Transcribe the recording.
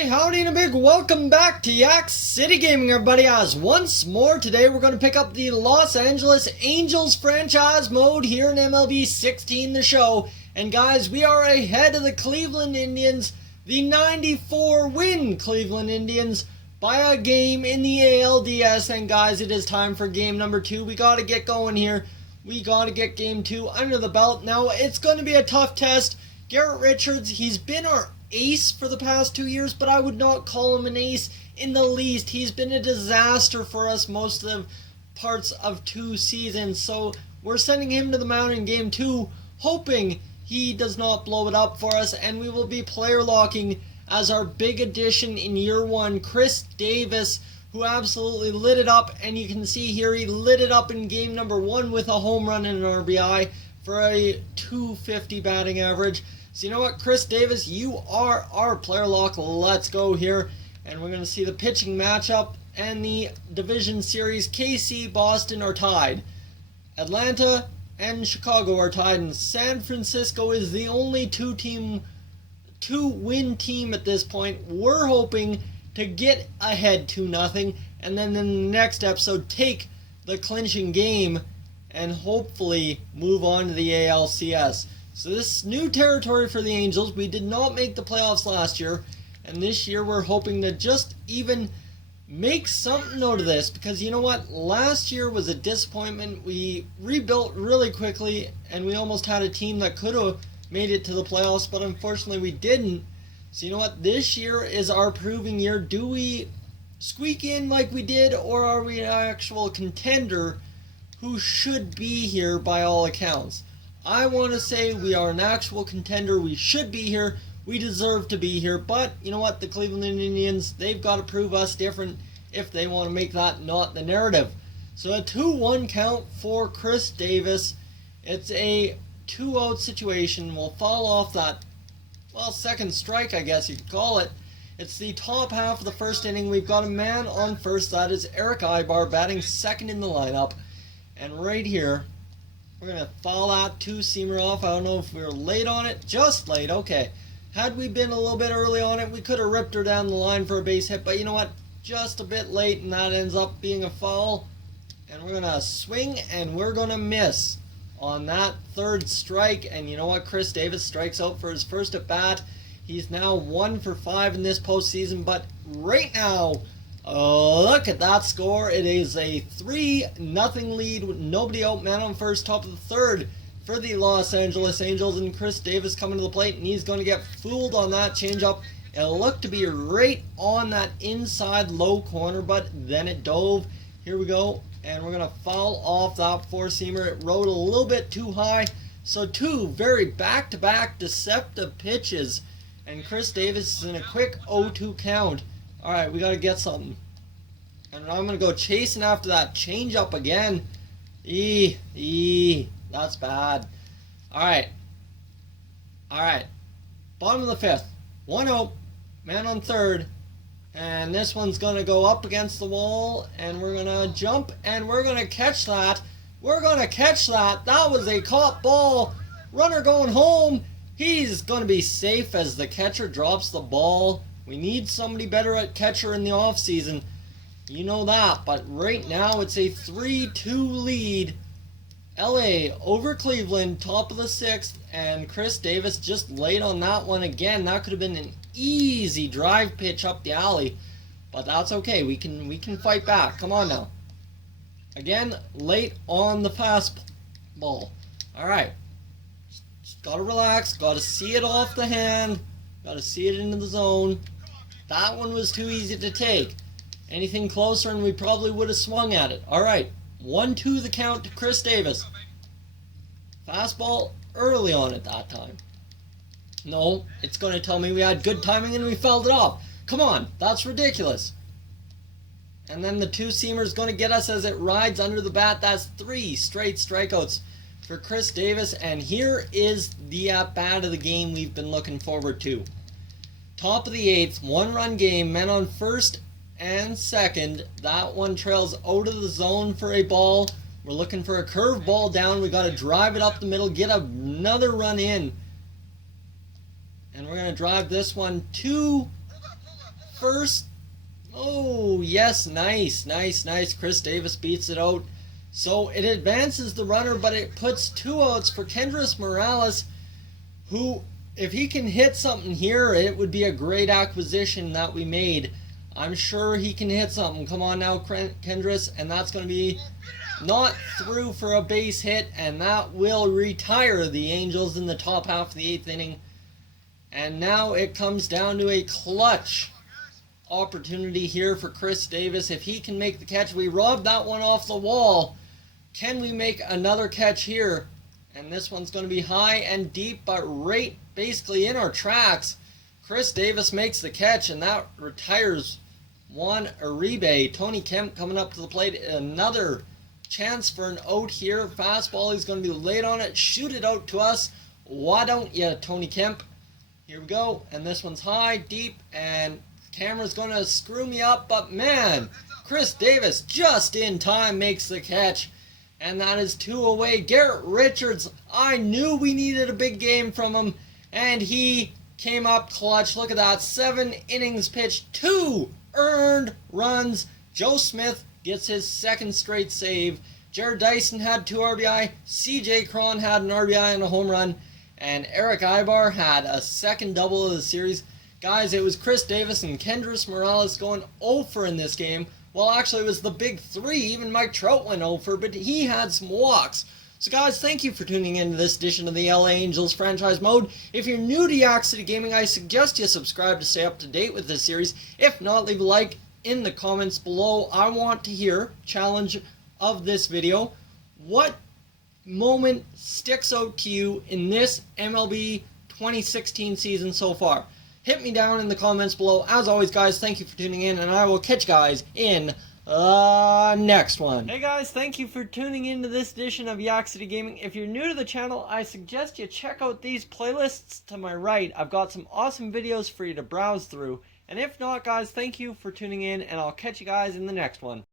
Hey, howdy and a big welcome back to Yak-City Gaming, everybody. As once more today we're going to pick up the Los Angeles Angels franchise mode here in MLB 16 The Show. And guys, we are ahead of the Cleveland Indians, the 94-win Cleveland Indians, by a game in the ALDS. And guys, it is time for game number 2. We got to get going here. We got to get game 2 under the belt. Now, it's going to be a tough test. Garrett Richards, he's been our ace for the past 2 years, but I would not call him an ace in the least. He's been a disaster for us most of the parts of 2 seasons, so we're sending him to the mound in game 2, hoping he does not blow it up for us, and we will be player locking as our big addition in year 1, Chris Davis, who absolutely lit it up. And you can see here he lit it up in game number 1 with a home run and an RBI for a .250 batting average. So you know what, Chris Davis, you are our player lock. Let's go here. And we're going to see the pitching matchup and the division series. KC, Boston are tied. Atlanta and Chicago are tied. And San Francisco is the only two-win team at this point. We're hoping to get ahead 2-0. And then in the next episode, take the clinching game and hopefully move on to the ALCS. So this is new territory for the Angels. We did not make the playoffs last year, and this year we're hoping to just even make something out of this, because you know what? Last year was a disappointment. We rebuilt really quickly, and we almost had a team that could have made it to the playoffs, but unfortunately we didn't. So you know what? This year is our proving year. Do we squeak in like we did, or are we an actual contender who should be here by all accounts? I want to say we are an actual contender. We should be here. We deserve to be here. But you know what? The Cleveland Indians, they've got to prove us different if they want to make that not the narrative. So a 2-1 count for Chris Davis. It's a 2-out situation. We'll fall off that, well, second strike, I guess you could call it. It's the top half of the first inning. We've got a man on first. That is Eric Ibar batting second in the lineup. And right here, we're going to foul that 2-seamer off. I don't know if we were late on it. Just late. Okay. Had we been a little bit early on it, we could have ripped her down the line for a base hit. But you know what? Just a bit late, and that ends up being a foul. And we're going to swing, and we're going to miss on that third strike. And you know what? Chris Davis strikes out for his first at bat. He's now 1 for 5 in this postseason. But right now, look at that score. It is a 3-0 lead with nobody out, man on first, top of the third for the Los Angeles Angels, and Chris Davis coming to the plate, and he's going to get fooled on that changeup. It looked to be right on that inside low corner, but then it dove. Here we go, and we're going to foul off that 4-seamer. It rode a little bit too high, so 2 very back-to-back deceptive pitches, and Chris Davis is in a quick 0-2 count. Alright, we got to get something. And I'm going to go chasing after that change-up again. That's bad. Alright. Bottom of the 5th. 1-0. Man on third. And this one's going to go up against the wall. And we're going to jump. And we're going to catch that. That was a caught ball. Runner going home. He's going to be safe as the catcher drops the ball. We need somebody better at catcher in the offseason. You know that. But right now it's a 3-2 lead. LA over Cleveland, top of the 6th. And Chris Davis just laid on that one again. That could have been an easy drive pitch up the alley. But that's okay. We can fight back. Come on now. Again, late on the fastball. Alright. Just gotta relax. Gotta see it off the hand. Gotta see it into the zone. That one was too easy to take. Anything closer and we probably would have swung at it. Alright, 1-2 the count to Chris Davis. Fastball early on at that time. No, it's going to tell me we had good timing and we fouled it off. Come on, that's ridiculous. And then the 2-seamer is going to get us as it rides under the bat. That's 3 straight strikeouts for Chris Davis. And here is the at-bat of the game we've been looking forward to. Top of the 8th, 1-run game, men on first and second. That one trails out of the zone for a ball. We're looking for a curve ball down. We got to drive it up the middle, get another run in. And we're going to drive this one to first. Oh, yes, nice. Chris Davis beats it out. So it advances the runner, but it puts 2 outs for Kendrys Morales, who, if he can hit something here, it would be a great acquisition that we made. I'm sure he can hit something. Come on now, Kendrys, and that's going to be not through for a base hit, and that will retire the Angels in the top half of the 8th inning. And now it comes down to a clutch opportunity here for Chris Davis. If he can make the catch, we robbed that one off the wall. Can we make another catch here? And this one's going to be high and deep, but right basically in our tracks. Chris Davis makes the catch, and that retires Juan Uribe. Tony Kemp coming up to the plate. Another chance for an out here. Fastball, he's going to be late on it. Shoot it out to us. Why don't you, Tony Kemp? Here we go. And this one's high, deep, and camera's going to screw me up. But man, Chris Davis just in time makes the catch. And that is 2 away. Garrett Richards, I knew we needed a big game from him. And he came up clutch. Look at that. 7 innings pitched, 2 earned runs. Joe Smith gets his 2nd straight save. Jared Dyson had 2 RBI. CJ Cron had an RBI and a home run. And Eric Ibar had a 2nd double of the series. Guys, it was Chris Davis and Kendrys Morales going 0 for in this game. Well, actually, it was the big 3. Even Mike Trout went 0 for, but he had some walks. So guys, thank you for tuning in to this edition of the LA Angels franchise mode. If you're new to Yak-City Gaming, I suggest you subscribe to stay up to date with this series. If not, leave a like in the comments below. I want to hear challenge of this video. What moment sticks out to you in this MLB 2016 season so far? Hit me down in the comments below. As always, guys, thank you for tuning in, and I will catch you guys in next one. Hey guys, thank you for tuning in to this edition of Yak-City Gaming. If you're new to the channel, I suggest you check out these playlists to my right. I've got some awesome videos for you to browse through. And if not, guys, thank you for tuning in, and I'll catch you guys in the next one.